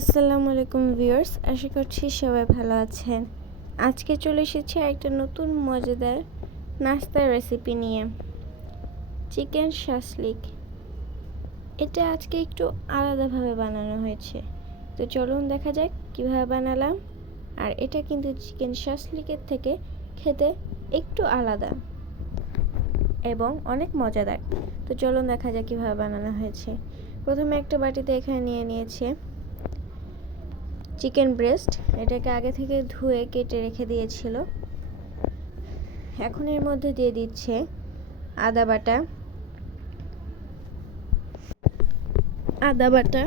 আসসালামু আলাইকুম ভিউয়ার্স, আশা করছি সবাই ভালো আছেন। আজকে চলে এসেছি একটা নতুন মজাদার নাস্তার রেসিপি নিয়ে, চিকেন শাসলিক। এটা আজকে একটু আলাদাভাবে বানানো হয়েছে, তো চলুন দেখা যাক কীভাবে বানালাম। আর এটা কিন্তু চিকেন শাসলিকের থেকে খেতে একটু আলাদা এবং অনেক মজাদার। তো চলুন দেখা যাক কীভাবে বানানো হয়েছে। প্রথমে একটা বাটিতে এখানে নিয়ে নিয়েছে চিকেন ব্রেস্ট। এটাকে আগে থেকে ধুয়ে কেটে রেখে দিয়েছিল। এখন এর মধ্যে দিয়ে দিচ্ছে আদা বাটা,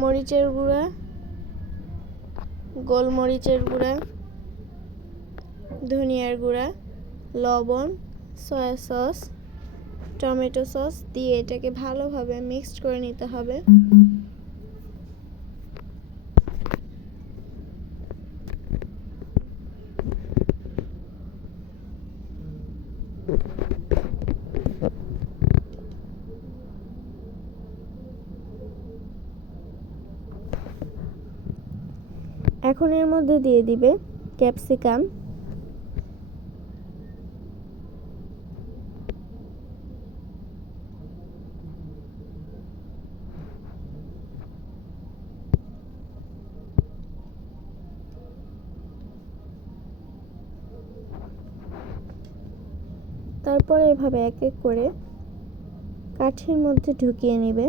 মরিচের গুঁড়া, গোলমরিচের গুঁড়া, ধনিয়ার গুঁড়া, লবণ, সয়া সস, টমেটো সস দিয়ে এটাকে ভালোভাবে মিক্সড করে নিতে হবে। এখন এর মধ্যে দিয়ে দিবে ক্যাপসিকাম, তারপরে এভাবে এক এক করে কাঠির মধ্যে ঢুকিয়ে নেবে।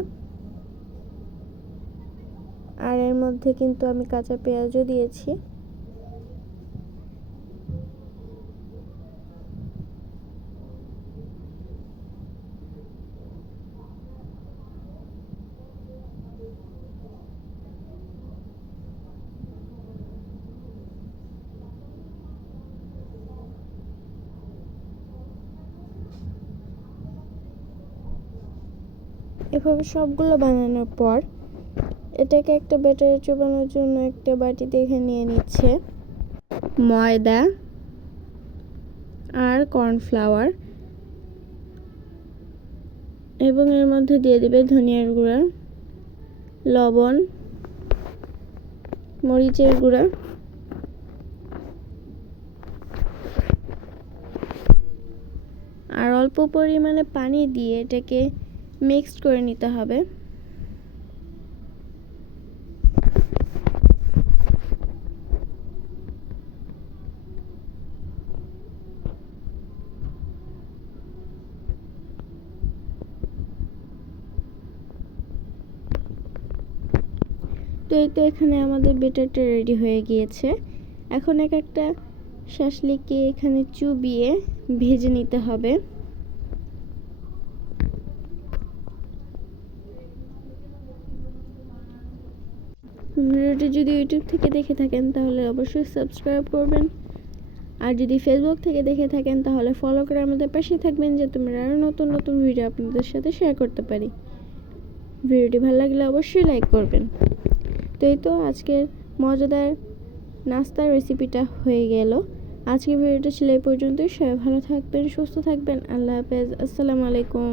আর এর মধ্যে কিন্তু আমি কাঁচা পেঁয়াজও দিয়েছি। এভাবে সবগুলো বানানোর পর এটাকে একটা ব্যাটারে চোবানোর জন্য একটা বাটি দেখে নিয়ে নিচ্ছে ময়দা আর কর্নফ্লাওয়ার, এবং এর মধ্যে দিয়ে দিবে ধনিয়ার গুঁড়া, লবণ, মরিচের গুঁড়া, আর অল্প পরিমাণে পানি দিয়ে এটাকে মিক্সড করে নিতে হবে। তো এই তো এখানে আমাদের বেটারটা রেডি হয়ে গিয়েছে। এখন এক একটা শাসলিককে এখানে চুবিয়ে ভেজে নিতে হবে। ভিডিওটি যদি ইউটিউব থেকে দেখে থাকেন তাহলে অবশ্যই সাবস্ক্রাইব করবেন, আর যদি ফেসবুক থেকে দেখে থাকেন তাহলে ফলো করে আমাদের পাশে থাকবেন, যাতে আমরা আরও নতুন নতুন ভিডিও আপনাদের সাথে শেয়ার করতে পারি। ভিডিওটি ভালো লাগলে অবশ্যই লাইক করবেন। তো এই তো আজকের মজাদার নাস্তার রেসিপিটা হয়ে গেল। আজকের ভিডিওটা ছিল এই পর্যন্তই। সবাই ভালো থাকবেন, সুস্থ থাকবেন। আল্লাহ হাফেজ, আসসালামু আলাইকুম।